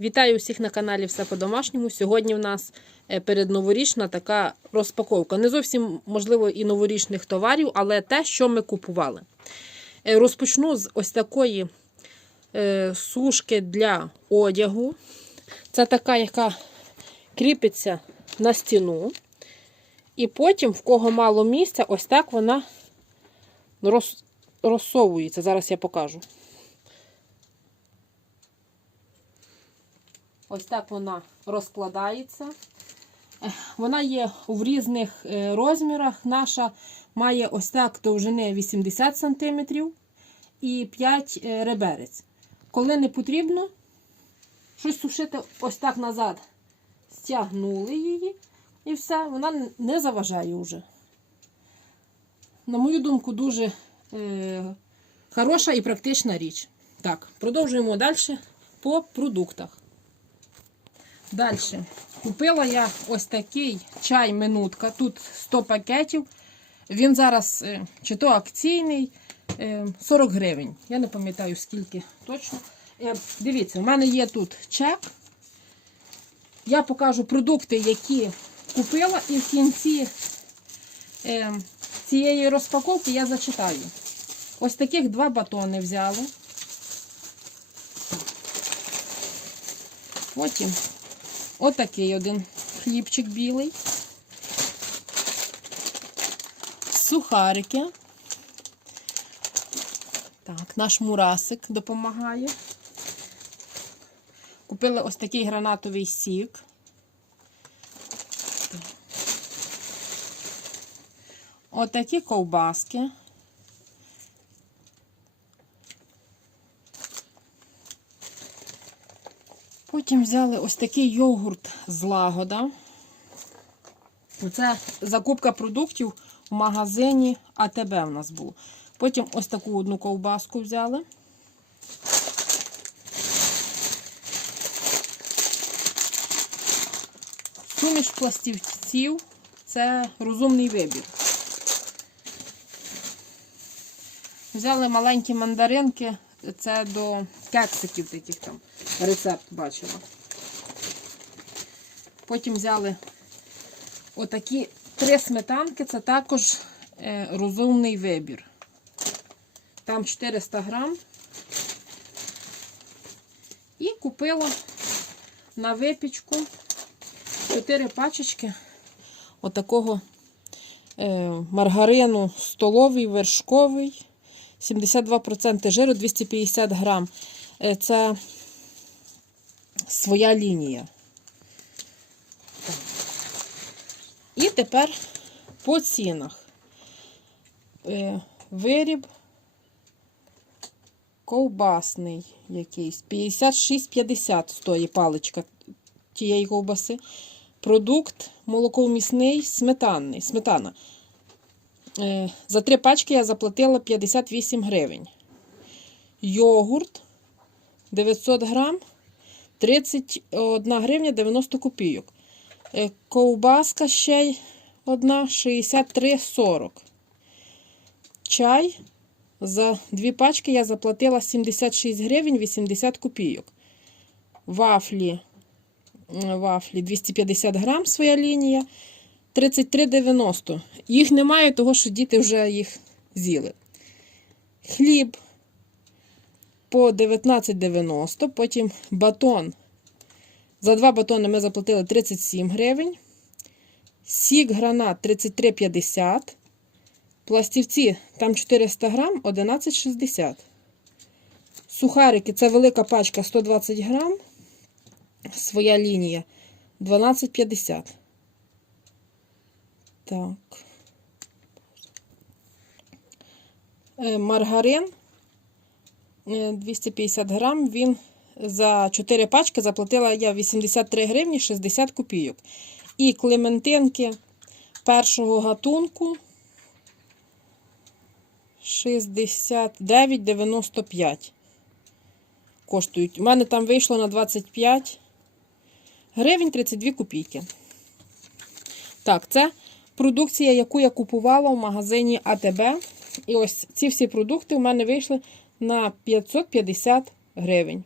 Вітаю усіх на каналі Все по-домашньому. Сьогодні в нас е, передноворічна така розпаковка. Не зовсім, можливо, і новорічних товарів, але те, що ми купували. Е, Розпочну з ось такої е, сушки для одягу. Це така, яка кріпиться на стіну. І потім, в кого мало місця, ось так вона розсовується. Зараз я покажу. Ось так вона розкладається. Вона є в різних е, розмірах. Наша має ось так довжини 80 см і 5 е, реберець. Коли не потрібно щось сушити ось так назад, стягнули її і все, вона не заважає вже. На мою думку, дуже е, хороша і практична річ. Так, продовжуємо далі по продуктах. Далі. Купила я ось такий чай минутка. Тут 100 пакетів. Він зараз е, чи то акційний, е, 40 гривень. Я не пам'ятаю скільки точно. Е, Дивіться, в мене є тут чек. Я покажу продукти, які купила, і в кінці е, цієї розпаковки я зачитаю. Ось таких два батони взяли. Потім Отакий один хлібчик білий. Сухарики. Так, наш мурасик допомагає. Купили ось такий гранатовий сік. Отакі ковбаски. Потім взяли ось такий йогурт з лагода. Це закупка продуктів в магазині АТБ у нас було. Потім ось таку одну ковбаску взяли. Суміш пластівців це розумний вибір. Взяли маленькі мандаринки, це до кексиків таких там рецепт бачила. Потім взяли отакі три сметанки, це також е, розумний вибір. Там 400 грам. І купила на випічку 4 пачечки отакого е, маргарину столовий, вершковий, 72% жиру, 250 грам. Е, Це своя лінія. І тепер по цінах. Е, Виріб ковбасний якийсь. 56,50 стоїть паличка тієї ковбаси. Продукт молоковмісний, сметанний. Сметана. Е, За три пачки я заплатила 58 гривень. Йогурт 900 грам. 31 гривня 90 копійок. Е, Ковбаска ще одна 63,40. Чай. За дві пачки я заплатила 76 гривень 80 копійок. Вафлі. Вафлі 250 грам своя лінія. 33,90. Їх немає, того що діти вже їх з'їли. Хліб по 19,90. Потім батон. За два батони ми заплатили 37 гривень. Сік гранат 33,50. Пластівці там 400 грам 11,60. Сухарики це велика пачка 120 грам. Своя лінія 12,50. Так. Е, Маргарин е, 250 грам. Він за 4 пачки заплатила я 83 гривні 60 копійок. І клементинки першого гатунку 69,95 коштують. У мене там вийшло на 25 гривень 32 копійки. Так, це продукція, яку я купувала в магазині АТБ. І ось ці всі продукти в мене вийшли на 550 гривень.